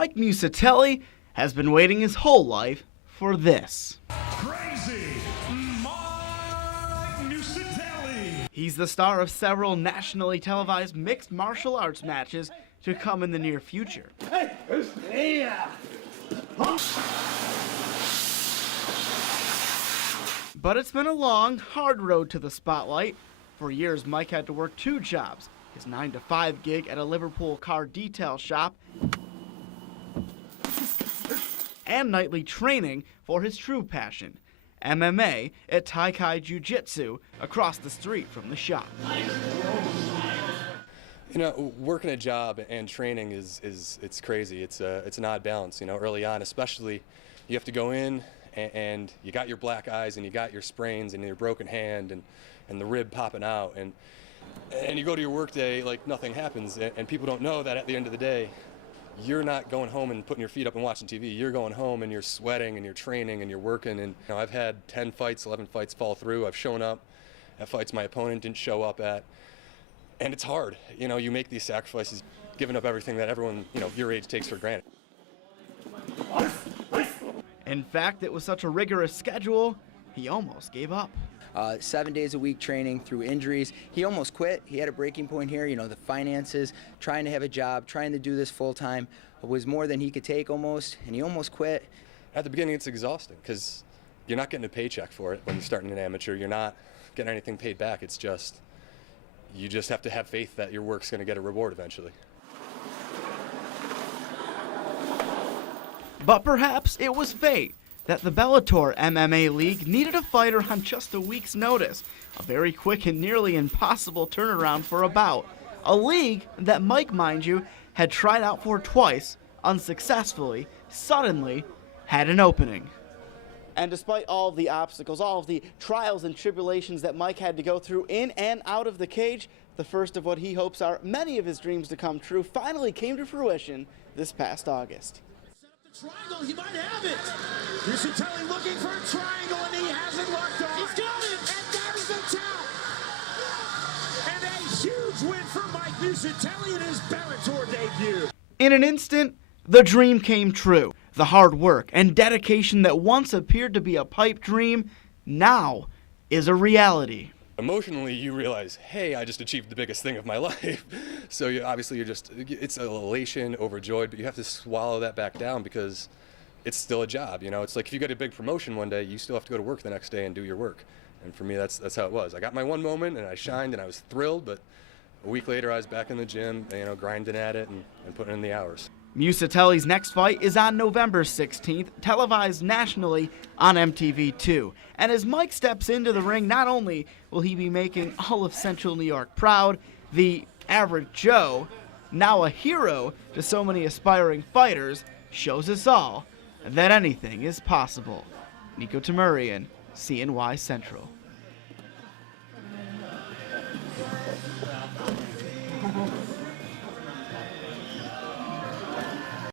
Mike Mucitelli has been waiting his whole life for this. Crazy Mike Mucitelli. He's the star of several nationally televised mixed martial arts matches to come in the near future. But it's been a long, hard road to the spotlight. For years, Mike had to work two jobs, his 9-to-5 gig at a Liverpool car detail shop and nightly training for his true passion, MMA at Tai-Kai Jiu-Jitsu across the street from the shop. You know, working a job and training it's crazy. It's an odd balance. You know, early on, especially, you have to go in and you got your black eyes and you got your sprains and your broken hand and the rib popping out and you go to your work day like nothing happens, and people don't know that at the end of the day, you're not going home and putting your feet up and watching TV. You're going home and you're sweating and you're training and you're working. And you know, I've had 10 fights, 11 fights fall through. I've shown up at fights my opponent didn't show up at. And it's hard. You know, you make these sacrifices, giving up everything that everyone, you know, your age takes for granted. In fact, it was such a rigorous schedule, he almost gave up. 7 days a week training through injuries. He almost quit. He had a breaking point here. You know, the finances, trying to have a job, trying to do this full time was more than he could take almost, and he almost quit. At the beginning, it's exhausting because you're not getting a paycheck for it when you're starting an amateur. You're not getting anything paid back. It's just, you just have to have faith that your work's going to get a reward eventually. But perhaps it was fate that the Bellator MMA League needed a fighter on just a week's notice. A very quick and nearly impossible turnaround for a bout. A league that Mike, mind you, had tried out for twice, unsuccessfully, suddenly had an opening. And despite all of the obstacles, all of the trials and tribulations that Mike had to go through in and out of the cage, the first of what he hopes are many of his dreams to come true finally came to fruition this past August. Triangle, he might have it. Mucitelli looking for a triangle, and he hasn't locked on. He's got it, and that is the tap. And a huge win for Mike Mucitelli in his Bellator debut. In an instant, the dream came true. The hard work and dedication that once appeared to be a pipe dream now is a reality. Emotionally, you realize, hey, I just achieved the biggest thing of my life. So obviously it's an elation, overjoyed, but you have to swallow that back down because it's still a job. You know, it's like if you get a big promotion one day, you still have to go to work the next day and do your work. And for me, that's how it was. I got my one moment and I shined and I was thrilled, but a week later I was back in the gym, you know, grinding at it and putting in the hours. Mucitelli's next fight is on November 16th, televised nationally on MTV2. And as Mike steps into the ring, not only will he be making all of Central New York proud, the average Joe, now a hero to so many aspiring fighters, shows us all that anything is possible. Nico Tamurian, CNY Central.